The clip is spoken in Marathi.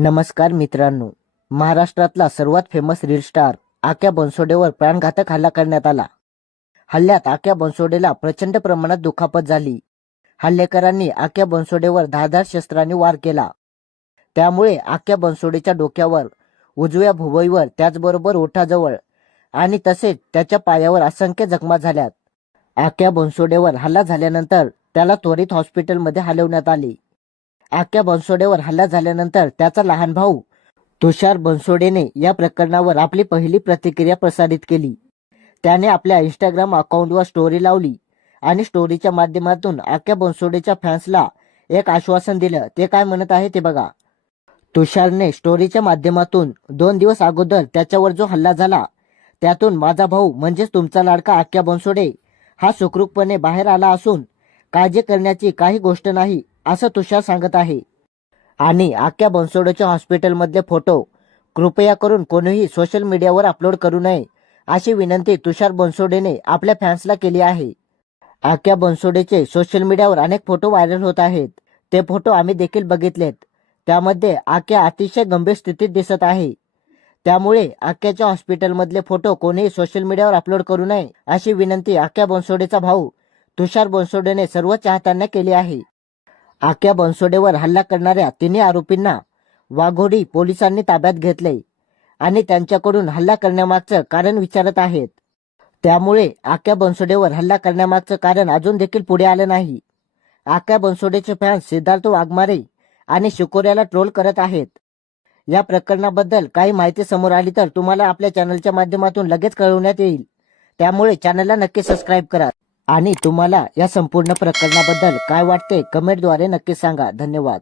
नमस्कार मित्रांनो, महाराष्ट्रातला सर्वात फेमस रील स्टार आक्या बनसोडेवर प्राणघातक हल्ला करण्यात आला. हल्ल्यात आक्या बनसोडेला प्रचंड प्रमाणात दुखापत झाली. हल्लेकरांनी आक्या बनसोडेवर धारदार शस्त्राने वार केला. त्यामुळे आक्या बनसोडेच्या डोक्यावर, उजव्या भुवईवर, त्याचबरोबर ओठाजवळ आणि तसेच त्याच्या पायावर असंख्य जखमा झाल्यात. आक्या बनसोडेवर हल्ला झाल्यानंतर त्याला त्वरित हॉस्पिटलमध्ये हलवण्यात आले. आक्या बनसोडेवर हल्ला झाल्यानंतर त्याचा लहान भाऊ तुषार बनसोडेने या प्रकरणावर आपली पहिली प्रतिक्रिया प्रसारित केली. त्याने आपल्या इंस्टाग्राम अकाउंटवर स्टोरी लावली आणि स्टोरीच्या माध्यमातून आक्या बनसोडेच्या फॅन्सला एक आश्वासन दिलं. ते काय म्हणत आहे ते बघा. तुषारने स्टोरीच्या माध्यमातून 2 दिवस अगोदर त्याच्यावर जो हल्ला झाला त्यातून माझा भाऊ म्हणजेच तुमचा लाडका आक्या बनसोडे हा सुखरूपपणे बाहेर आला असून काळजी करण्याची काही गोष्ट नाही असं तुषार सांगत आहे. आणि आक्या बनसोडेच्या हॉस्पिटलमधले फोटो कृपया करून कोणीही सोशल मीडियावर अपलोड करू नये अशी विनंती तुषार बनसोडेने आपल्या फॅन्सला केली आहे. आक्या बनसोडेचे सोशल मीडियावर अनेक फोटो व्हायरल होत आहेत. ते फोटो आम्ही देखील बघितलेत. त्यामध्ये आक्या अतिशय गंभीर स्थितीत दिसत आहे. त्यामुळे आक्याच्या हॉस्पिटलमधले फोटो कोणीही सोशल मीडियावर अपलोड करू नये अशी विनंती आक्या बनसोडेचा भाऊ तुषार बनसोडेने सर्व चाहत्यांना केली आहे. आक्या बनसोडेवर हल्ला करणाऱ्या तिन्ही आरोपींना वाघोडी पोलिसांनी ताब्यात घेतले आणि त्यांच्याकडून हल्ला करण्यामागचं कारण विचारत आहेत. त्यामुळे आक्या बनसोडेवर हल्ला करण्यामागचं कारण अजून देखील पुढे आलं नाही. आक्या बनसोडेचे फॅन्स सिद्धार्थ वाघमारे आणि शिकोऱ्याला ट्रोल करत आहेत. या प्रकरणाबद्दल काही माहिती समोर आली तर तुम्हाला आपल्या चॅनलच्या माध्यमातून लगेच कळवण्यात येईल. त्यामुळे चॅनलला नक्की सबस्क्राईब करा आणि तुम्हाला या संपूर्ण प्रकरणाबद्दल काय वाटते कमेंटद्वारे नक्की सांगा. धन्यवाद.